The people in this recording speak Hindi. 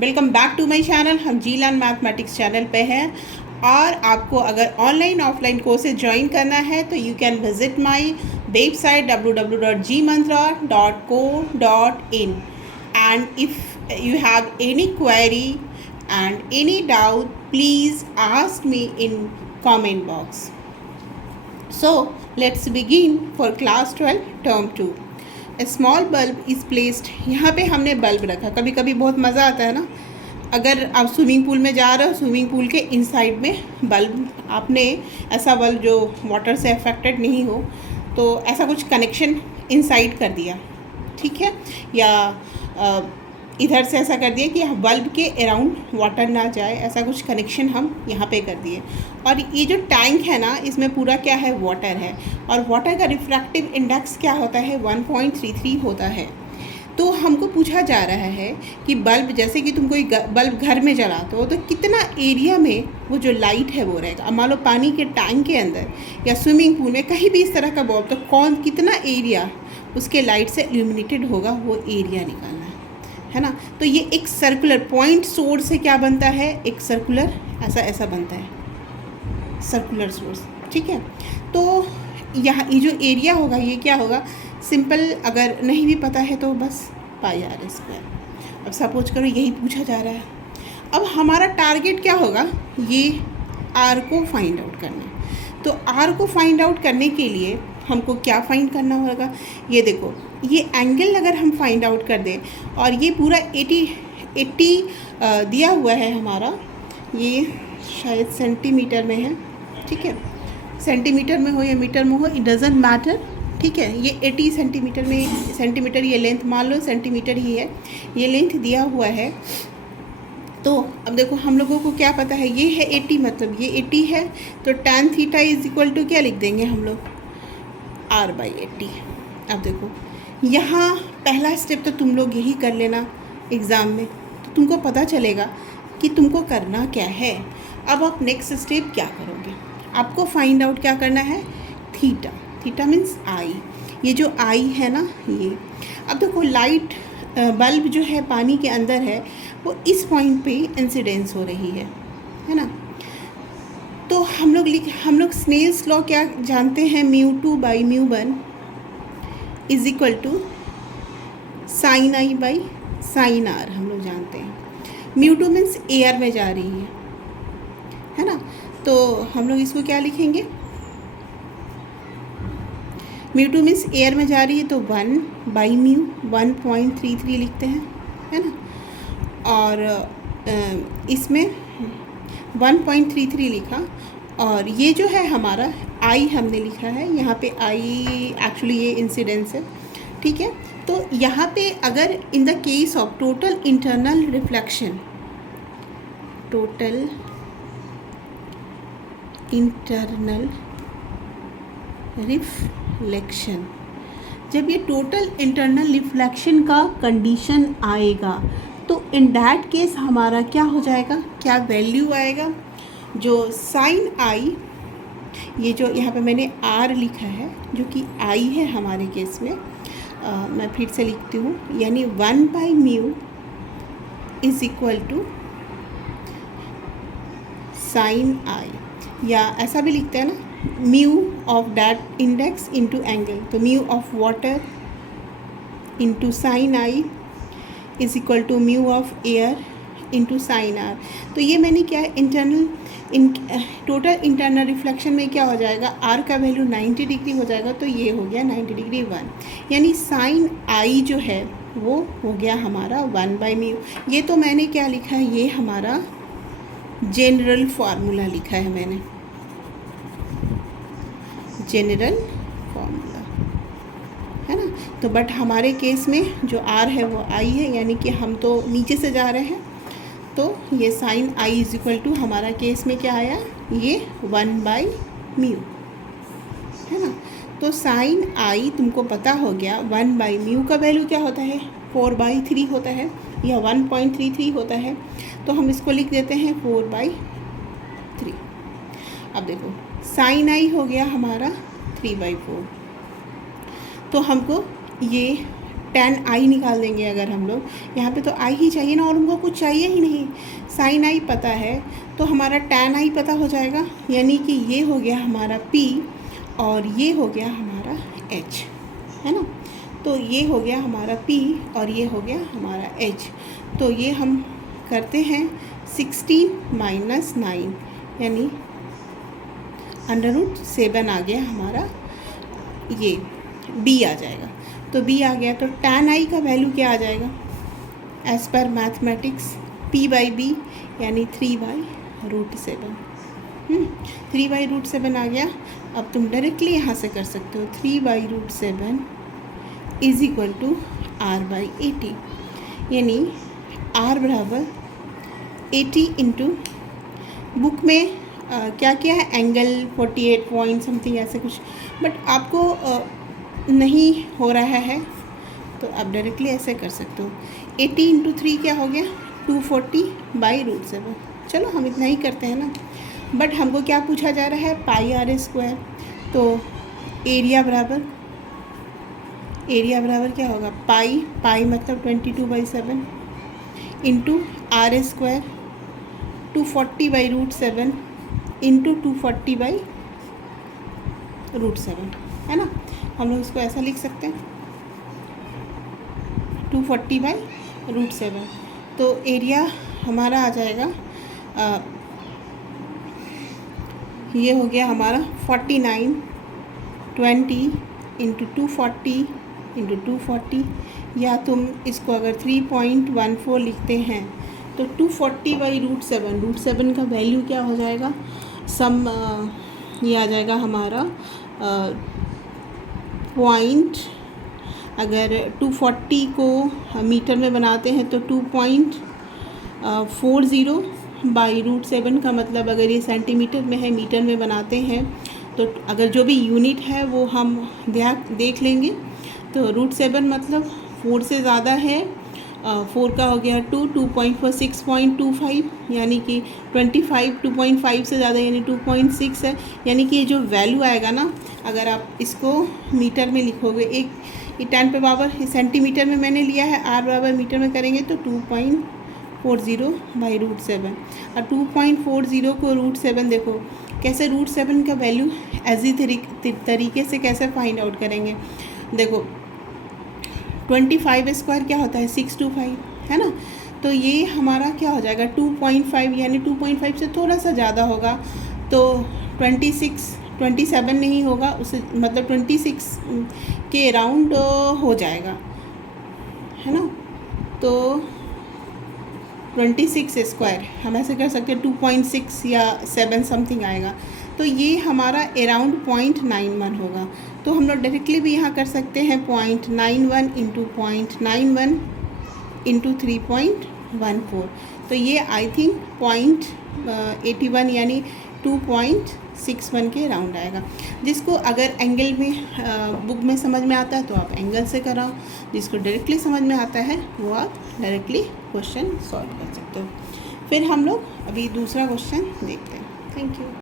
Welcome back to my channel. हम जी लर्न मैथमेटिक्स चैनल पे हैं और आपको अगर ऑनलाइन ऑफलाइन कोर्सेज ज्वाइन करना है तो you can visit my website www.gmantra.co.in and if you have any query and any doubt please ask me in comment box. So let's begin for class 12 term 2. Small bulb is placed. यहाँ पे हमने बल्ब रखा। कभी कभी बहुत मज़ा आता है ना, अगर आप स्विमिंग पूल में जा रहे हो, स्विमिंग पूल के इनसाइड में बल्ब, आपने ऐसा बल्ब जो वाटर से अफेक्टेड नहीं हो तो ऐसा कुछ कनेक्शन इनसाइड कर दिया, ठीक है, या इधर से ऐसा कर दिया कि बल्ब के अराउंड वाटर ना जाए, ऐसा कुछ कनेक्शन हम यहाँ पे कर दिए। और ये जो टैंक है ना, इसमें पूरा क्या है, वाटर है, और वाटर का रिफ्रैक्टिव इंडेक्स क्या होता है, 1.33 होता है। तो हमको पूछा जा रहा है कि बल्ब, जैसे कि तुम कोई बल्ब घर में जलाते हो तो कितना एरिया में वो जो लाइट है वो रहेगा। अब मान लो पानी के टैंक के अंदर या स्विमिंग पूल में कहीं भी इस तरह का बल्ब, तो कितना एरिया उसके लाइट से इल्यूमिनेटेड होगा, वो एरिया निकालना है ना। तो ये एक सर्कुलर पॉइंट सोर्स से क्या बनता है, एक सर्कुलर ऐसा बनता है, सर्कुलर सोर्स, ठीक है। तो यहाँ ये जो एरिया होगा ये क्या होगा, सिंपल, अगर नहीं भी पता है तो बस पाई आर स्क्वायर। अब सपोज करो यही पूछा जा रहा है। अब हमारा टारगेट क्या होगा, ये आर को फाइंड आउट करना है। तो आर को फाइंड आउट करने के लिए हमको क्या फाइंड करना होगा, ये देखो, ये एंगल अगर हम फाइंड आउट कर दें और ये पूरा 80 दिया हुआ है हमारा, ये शायद सेंटीमीटर में है, ठीक है, सेंटीमीटर में हो या मीटर में हो, इट डजेंट मैटर, ठीक है। ये 80 सेंटीमीटर में, सेंटीमीटर ये लेंथ मान लो, सेंटीमीटर ही है, ये लेंथ दिया हुआ है। तो अब देखो हम लोगों को क्या पता है, ये है 80, मतलब ये 80 है, तो tan theta is equal to क्या लिख देंगे हम लोग, r/80। अब देखो यहाँ पहला स्टेप तो तुम लोग यही कर लेना एग्ज़ाम में, तो तुमको पता चलेगा कि तुमको करना क्या है। अब आप नेक्स्ट स्टेप क्या करोगे, आपको फाइंड आउट क्या करना है, थीटा। थीटा मीन्स आई, ये जो आई है ना ये। अब देखो लाइट, बल्ब जो है पानी के अंदर है, वो इस पॉइंट पे इंसिडेंस हो रही है ना। तो हम लोग स्नेल्स लॉ क्या जानते हैं, μ2/μ1 is equal to sin I/sin r, हम लोग जानते हैं। μ2 मीन्स एयर में जा रही है ना, तो हम लोग इसको क्या लिखेंगे, μ2 मीन्स एयर में जा रही है, तो 1/μ 1.33 लिखते हैं, है ना। और इसमें 1.33 लिखा, और ये जो है हमारा आई हमने लिखा है, यहाँ पे आई एक्चुअली ये इंसिडेंस है, ठीक है। तो यहाँ पे अगर in the case of total internal reflection, total internal reflection, जब ये टोटल इंटरनल रिफ्लेक्शन का कंडीशन आएगा तो इन दैट केस हमारा क्या हो जाएगा, क्या वैल्यू आएगा, जो साइन आई, ये जो यहाँ पे मैंने आर लिखा है जो कि आई है हमारे केस में, मैं फिर से लिखती हूँ, यानी 1/μ is equal to sine i, या ऐसा भी लिखते हैं ना, mu of that index into angle, तो mu of water into sine i is equal to mu of air into sine r. तो ये मैंने क्या है, टोटल इंटरनल रिफ्लेक्शन में क्या हो जाएगा, आर का वैल्यू 90 डिग्री हो जाएगा, तो ये हो गया 90 डिग्री 1, यानी साइन आई जो है वो हो गया हमारा 1/μ। ये तो मैंने क्या लिखा है, ये हमारा जनरल फार्मूला लिखा है मैंने, जनरल फार्मूला, है ना। तो बट हमारे केस में जो आर है वो आई है, यानी कि हम तो नीचे से जा रहे हैं, तो ये sine i is equal to हमारा केस में क्या आया, ये 1/μ, है ना। तो साइन आई तुमको पता हो गया, 1/μ का वैल्यू क्या होता है, 4/3 होता है, या 1.33 होता है, तो हम इसको लिख देते हैं 4/3। अब देखो साइन आई हो गया हमारा 3/4, तो हमको ये tan i निकाल देंगे अगर हम लोग, यहाँ पे तो i ही चाहिए ना, और उनको कुछ चाहिए ही नहीं, sin i पता है तो हमारा tan i पता हो जाएगा, यानी कि ये हो गया हमारा p और ये हो गया हमारा h, है ना। तो ये हो गया हमारा p और ये हो गया हमारा h। तो ये हम करते हैं 16 माइनस 9 यानी √7 आ गया हमारा, ये b आ जाएगा। तो b आ गया तो tan i का वैल्यू क्या आ जाएगा एज पर मैथमेटिक्स, p/b यानी 3/√7। 3/√7 आ गया। अब तुम डायरेक्टली यहाँ से कर सकते हो 3/√7 इज इक्वल टू r/80, यानी r बराबर 80 इंटू, बुक में क्या क्या है एंगल 48 पॉइंट समथिंग ऐसे कुछ, बट आपको नहीं हो रहा है तो आप डायरेक्टली ऐसे कर सकते हो। 80 इंटू 3 क्या हो गया 240/√7। चलो हम इतना ही करते हैं ना, बट हमको क्या पूछा जा रहा है πr²। तो एरिया बराबर क्या होगा पाई मतलब 22/7 इंटू r² 240/√7 इंटू 240/√7, है ना। हम लोग इसको ऐसा लिख सकते हैं 240/√7। तो एरिया हमारा आ जाएगा ये हो गया हमारा 49/20 इंटू 240 इंटू 240, या तुम इसको अगर 3.14 लिखते हैं तो 240/√7 का वैल्यू क्या हो जाएगा सम, ये आ जाएगा हमारा पॉइंट, अगर 240 को मीटर में बनाते हैं तो 2.40/√7 का मतलब, अगर ये सेंटीमीटर में है मीटर में बनाते हैं तो अगर जो भी यूनिट है वो हम देख लेंगे। तो √7 मतलब 4 से ज़्यादा है, 4 का हो गया 2.4 6.25 यानी कि 25 2.5 से ज़्यादा यानी 2.6 है, यानी कि ये जो वैल्यू आएगा ना, अगर आप इसको मीटर में लिखोगे, एक 10 पे पावर सेंटीमीटर में मैंने लिया है, r बराबर मीटर में करेंगे तो 2.40/√7। और 2.40 को √7 देखो कैसे √7 का वैल्यू ऐसी तरीके से कैसे फाइंड आउट करेंगे। देखो 25² क्या होता है 625, है ना। तो ये हमारा क्या हो जाएगा 2.5 यानी 2.5 से थोड़ा सा ज़्यादा होगा, तो 27 नहीं होगा, उसे मतलब 26 के अराउंड हो जाएगा, है ना। तो 26² हम ऐसे कर सकते हैं 2.6 या 7 समथिंग आएगा, तो ये हमारा अराउंड 0.91 होगा। तो हम लोग डायरेक्टली भी यहाँ कर सकते हैं 0.91 इंटू 0.91 इंटू 3.14, तो ये आई थिंक 0.81 यानी 2.61 के राउंड आएगा। जिसको अगर एंगल में बुक में समझ में आता है तो आप एंगल से कराओ, जिसको डायरेक्टली समझ में आता है वो आप डायरेक्टली क्वेश्चन सॉल्व कर सकते हो। फिर हम लोग अभी दूसरा क्वेश्चन देखते हैं। Thank you.